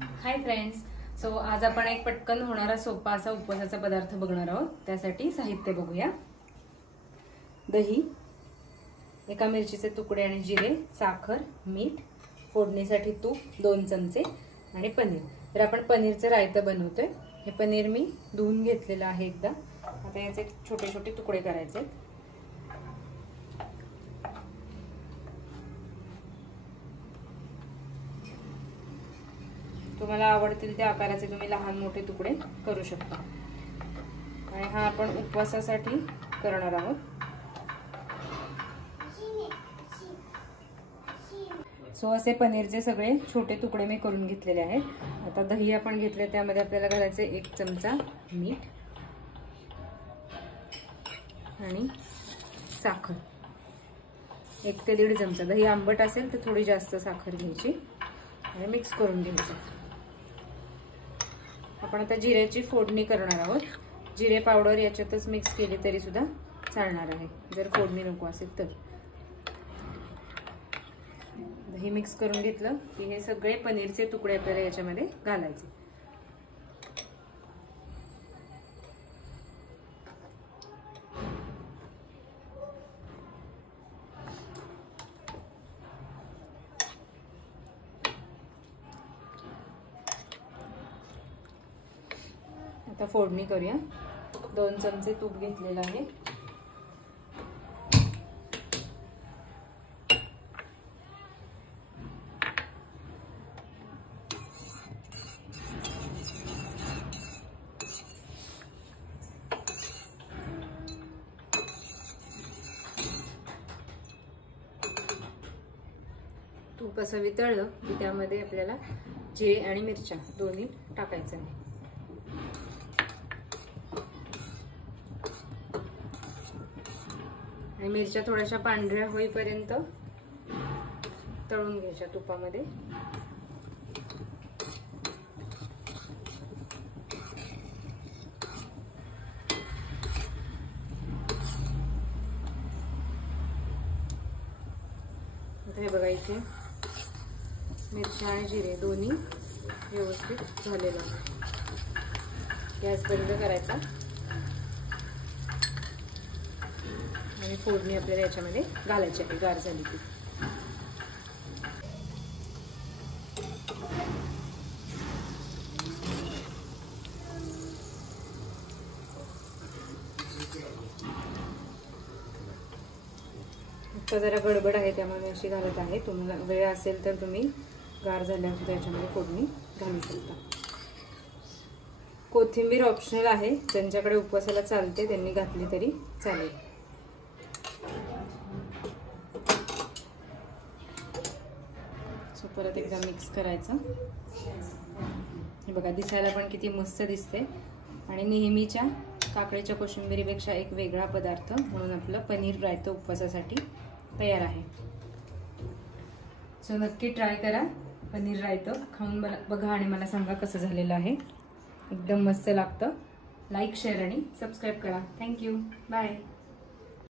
Hi friends. So आज आपण एक पटकन होणारा सोपा असा उपवासाचा पदार्थ बघणार आहोत. त्यासाठी साहित्य बघूया. दही, एका मिरचीचे तुकडे आणि जिरे, साखर, मीठ, फोडणीसाठी तूप 2 चमचे आणि पनीर. तर आपण पनीरचं रायतं बनवतोय. हे पनीर मी धुवून घेतलेलं आहे एकदा. आता याचे छोटे छोटे तुकडे करायचे. तुम्हाला आवडतील त्या आकाराचे तुम्ही लहान मोठे तुकडे करू शकता. आणि हा आपण उपवासासाठी करणार आहोत. सो असे पनीरचे सगळे छोटे तुकडे मी करून घेतलेले आहेत. आता दही आपण घेतले, त्यामध्ये आपल्याला घालायचे 1 चमचा मीठ आणि साखर 1 ते 1.5 चमचा. दही आंबट असेल तर थोडी जास्त साखर घ्यायची आणि मिक्स करून घ्यायचं. आपण आता जिऱ्याची फोडणी करणार आहोत. जिरे पावडर याच्यातच मिक्स केली तरी सुद्धा चालणार आहे, जर फोडणी नको असेल तर. दही मिक्स करून घेतलं की हे सगळे पनीरचे तुकडे आपल्याला याच्यामध्ये घालायचे. आता फोडणी करूया. 2 चमचे तूप घेतलेलं आहे. तूप असं वितळलं की त्यामध्ये आपल्याला जिरे आणि मिरच्या दोन्ही टाकायचं आहे. आणि मिरच्या थोड्याशा पांढऱ्या होईपर्यंत तळून घ्यायच्या तुपामध्ये. आता हे बघा, इथे मिरच्या आणि जिरे दोन्ही व्यवस्थित झालेलं आहे. गॅस बंद करायचा आणि फोडणी आपल्याला याच्यामध्ये घालायची आहे गार झाली की. आता जरा गडबड आहे त्यामुळे अशी घालत आहे. तुम्हाला वेळ असेल तर तुम्ही गार झाल्यावर सुद्धा याच्यामध्ये फोडणी घालू शकता. कोथिंबीर ऑप्शनल आहे, ज्यांच्याकडे उपवासाला चालते त्यांनी घातली तरी चालेल. सो परत एकदा मिक्स करायचं. हे बघा, दिसायला पण किती मस्त दिसते. आणि नेहमीच्या काकडीच्या कोशिंबिरीपेक्षा एक वेगळा पदार्थ म्हणून आपलं पनीर रायतं उपवासासाठी तयार आहे. सो नक्की ट्राय करा. पनीर रायतं खाऊन बघा आणि मला सांगा कसं झालेलं आहे. एकदम मस्त लागतं. लाईक, शेअर आणि सबस्क्राईब करा. थँक्यू. बाय.